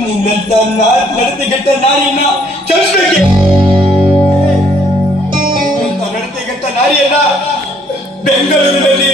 ನಿನ್ನಂತ ನಾನ್ ನಡತೆಗೆಟ್ಟ ನಾರಿಯನ್ನ ಕ್ಷಮಿಸ್ಬೇಕೆ? ಬೆಂಗಳೂರಿನಲ್ಲಿ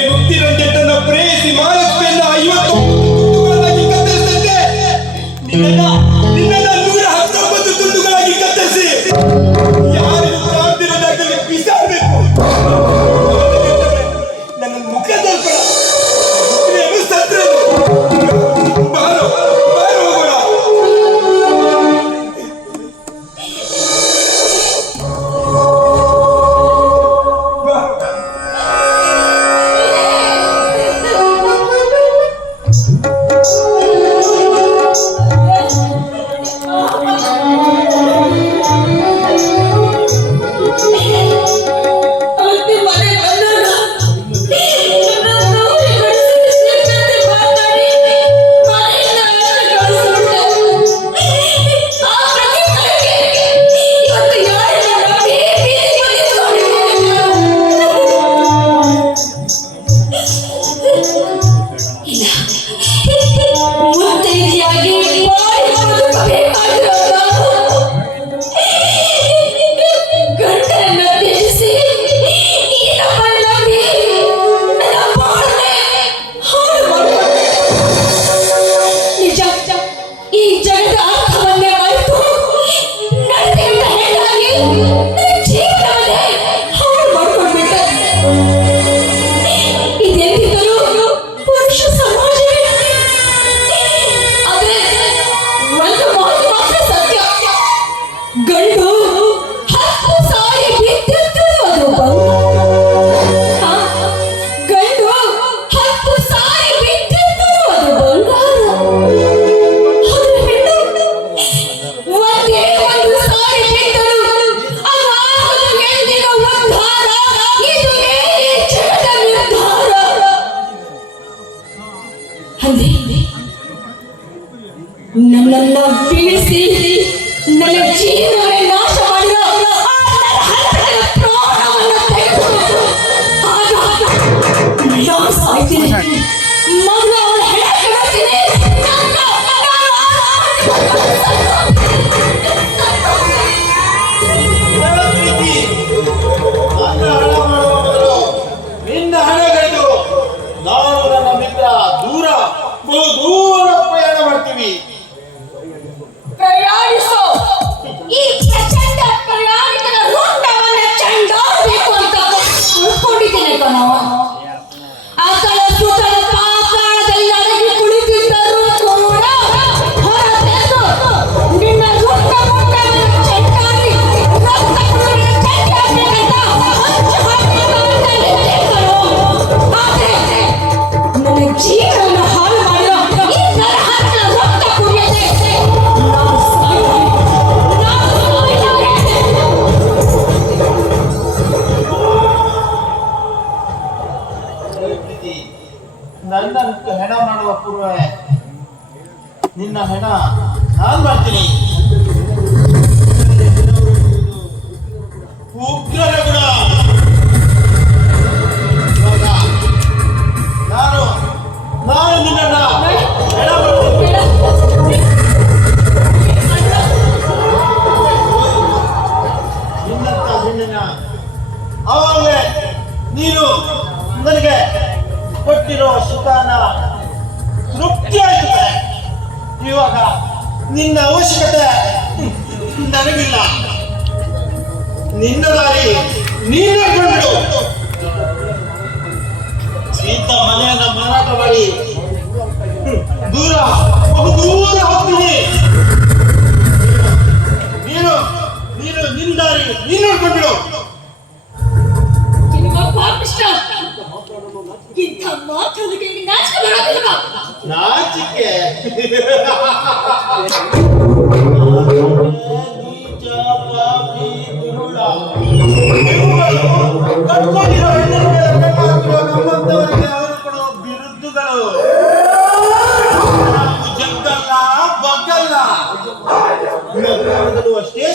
ತಿಳಿಸಿ ನನ್ನ ಜೀವನವೇ ನಾಶ ಮಾಡಿರೋ ಸಾಯ್ತೀನಿ. ಮಗಳು ನಿನ್ನ ನನ್ನ ಮಿತ್ರ ದೂರ ಬಹು ದೂರ 어. ಮಾತನಾಡುವ ಪೂರ್ವವೇ ನಿನ್ನ ಹೆಣ ನಾನು ಮಾಡ್ತೀನಿ. ಉಗ್ರರ ಗುಣ ನಾನು ಅವಾಗಲೇ ನೀನು ನನಗೆ ಕೊಟ್ಟಿರೋ ಸುಖಾನ ತೃಪ್ತಿಯಾಗಿದ್ದರೆ ಇವಾಗ ನಿನ್ನ ಅವಶ್ಯಕತೆ ನನಗಿಲ್ಲ. ನಿನ್ನ ದಾರಿ ನೀನೇ ಕಂಡು. ಇಂಥ ಮನೆಯನ್ನ ಮಾರಾಟ ಮಾಡಿ. ದೂರ, ಬಹು ದೂರ ಹೋಗ್ತೀನಿ. ನೀನು ನೀನು ನಿನ್ನ ದಾರಿ ನೀನು ಕಂಡು. ಇಂಥ ಮಾತುಗಳಿಗೆ ನಾಚಿಕೆ ಬರೋದಿಲ್ಲ ನಾಚಿಕೆ. ನೀಚ ಪಾಪಿ ದುರುಳ ಕಟ್ಕೊಂಡಿರೋ ಹೆಣ್ಣು ನಮ್ಮಂತವರಿಗೆ ಅವರು ಕೊಡೋ ಅಷ್ಟೇ